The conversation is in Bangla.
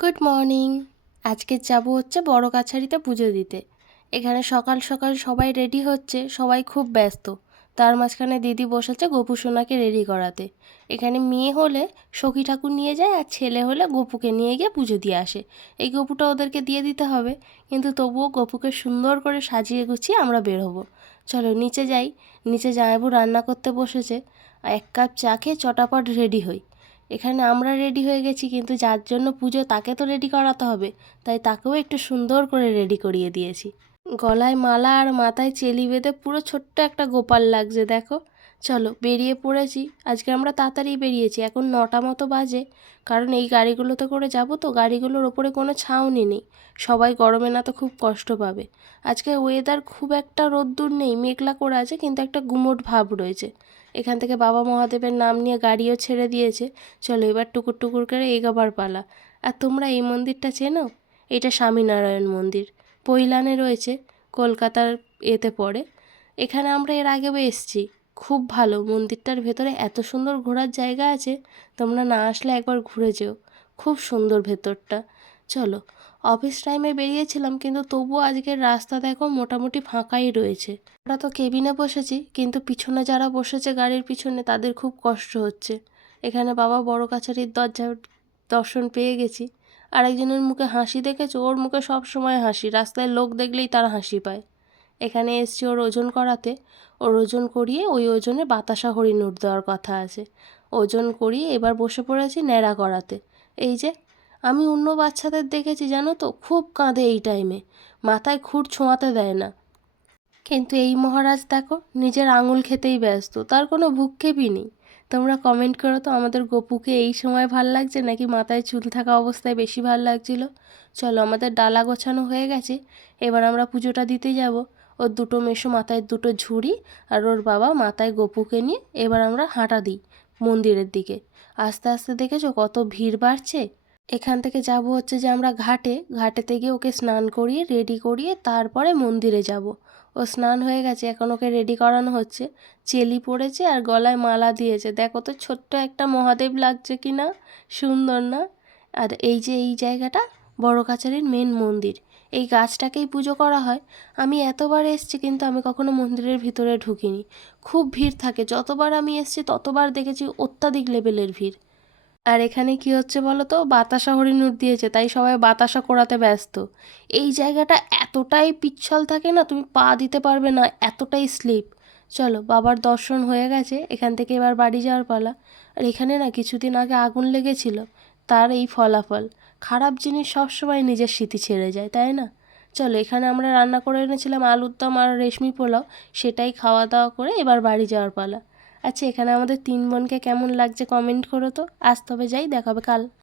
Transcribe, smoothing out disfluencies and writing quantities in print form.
Good morning. আজকে যাব হচ্ছে বড় কাছারিতে পুজো দিতে। এখানে সকাল সকাল সবাই রেডি হচ্ছে, সবাই খুব ব্যস্ত। তার মাঝখানে দিদি বসেছে গোপু সোনাকে রেডি করাতে। এখানে মেয়ে হলে সখী ঠাকুর নিয়ে যায়, আর ছেলে হলে গপুকে নিয়ে গিয়ে পুজো দিয়ে আসে। এই গপুটা ওদেরকে দিয়ে দিতে হবে, কিন্তু তবুও গপুকে সুন্দর করে সাজিয়ে গুছিয়ে আমরা বের হবো। চলো নিচে যাই। নিচে জামাইবু রান্না করতে বসেছে, এক কাপ চা খেয়ে চটাপট রেডি হই। এখানে আমরা রেডি হয়ে গেছি, কিন্তু যার জন্য পুজো তাকে তো রেডি করাতে হবে, তাই তাকেও একটু সুন্দর করে রেডি করিয়ে দিয়েছি। গলায় মালা আর মাথায় চেলি বেঁধে পুরো ছোট্ট একটা গোপাল লাগছে দেখো। চলো বেরিয়ে পড়েছি। আজকে আমরা তাড়াতাড়ি বেরিয়েছি, এখন 9টা মতো বাজে। কারণ এই গাড়িগুলোতে করে যাব তো, গাড়িগুলোর ওপরে কোনো ছাউনি নেই, সবাই গরমে না তো খুব কষ্ট পাবে। আজকে ওয়েদার খুব একটা রোদ্দুর নেই, মেঘলা করে আছে, কিন্তু একটা গুমোট ভাব রয়েছে। এখান থেকে বাবা মহাদেবের নাম নিয়ে গাড়িও ছেড়ে দিয়েছে। চলো এবার টুকুর টুকুর করে এগোবার পালা। আর তোমরা এই মন্দিরটা চেনো? এটা স্বামীনারায়ণ মন্দির, পৈলানে রয়েছে, কলকাতার এতে পড়ে। এখানে আমরা এর আগেও এসেছি, খুব ভালো। মন্দিরটার ভেতরে এত সুন্দর ঘোরার জায়গা আছে, তোমরা না আসলে একবার ঘুরে যেও, খুব সুন্দর ভেতরটা। চলো। অফিস টাইমে বেরিয়েছিলাম, কিন্তু তবুও আজকের রাস্তা দেখো মোটামুটি ফাঁকাই রয়েছে। আমরা তো কেবিনে বসেছি, কিন্তু পিছনে যারা বসেছে গাড়ির পিছনে তাদের খুব কষ্ট হচ্ছে। এখানে বাবা বড় কাছারির দরজার দর্শন পেয়ে গেছি। আরেকজনের মুখে হাসি দেখেছো? ওর মুখে সব সময় হাসি, রাস্তায় লোক দেখলেই তার হাসি পায়। এখানে এসছি ওর ওজন করাতে। ওর ওজন করিয়ে ওই ওজনে বাতাসা হরিণ উঠ দেওয়ার কথা আছে। ওজন করিয়ে এবার বসে পড়েছি ন্যাড়া করাতে। এই যে, আমি অন্য বাচ্চাদের দেখেছি জানো তো, খুব কাঁদে এই টাইমে, মাথায় খুঁট ছোঁয়াতে দেয় না। কিন্তু এই মহারাজ দেখো নিজের আঙুল খেতেই ব্যস্ত, তার কোনো ভ্রুক্ষেপই নেই। তোমরা কমেন্ট করো তো আমাদের গপুকে এই সময় ভাল লাগছে নাকি মাথায় চুল থাকা অবস্থায় বেশি ভাল লাগছিল। চলো আমাদের ডালা গোছানো হয়ে গেছে, এবার আমরা পুজোটা দিতে যাব। ওর দুটো মেসো মাথায় দুটো ঝুড়ি, আর ওর বাবা মাথায় গপুকে নিয়ে এবার আমরা হাঁটা দিই মন্দিরের দিকে। আস্তে আস্তে দেখেছো কত ভিড় বাড়ছে। এখান থেকে যাব হচ্ছে যে আমরা ঘাটেতে গিয়ে ওকে স্নান করিয়ে রেডি করিয়ে তারপরে মন্দিরে যাব। ও স্নান হয়ে গেছে, এখন ওকে রেডি করানো হচ্ছে। চেলি পড়েছে আর গলায় মালা দিয়েছে, দেখো তো ছোট্ট একটা মহাদেব লাগছে কি না, সুন্দর না? আর এই যে এই জায়গাটা বড় কাছারির মেন মন্দির, এই গাছটাকেই পুজো করা হয়। আমি এতবার এসেছি, কিন্তু আমি কখনো মন্দিরের ভিতরে ঢুকিনি। খুব ভিড় থাকে, যতবার আমি এসেছি ততবার দেখেছি অত্যাধিক লেভেলের ভিড়। আর এখানে কি হচ্ছে বলো তো, বাতাসা হরিণ উঠ দিয়েছে, তাই সবাই বাতাসা করাতে ব্যস্ত। এই জায়গাটা এতটাই পিচ্ছল থাকে না, তুমি পা দিতে পারবে না, এতটাই স্লিপ। চলো বাবার দর্শন হয়ে গেছে, এখান থেকে এবার বাড়ি যাওয়ার পালা। আর এখানে না কিছুদিন আগে আগুন লেগেছিল, তার এই ফলাফল। খারাপ জিনিস সবসময় নিজের স্মৃতি ছেড়ে যায়, তাই না? চলো, এখানে আমরা রান্না করে এনেছিলাম আলুর দম আর রেশমি পোলাও, সেটাই খাওয়া দাওয়া করে এবার বাড়ি যাওয়ার পালা। আচ্ছা, এখানে আমাদের 3 বোনকে কেমন লাগছে কমেন্ট করো তো। আজ তবে যাই, দেখা হবে কাল।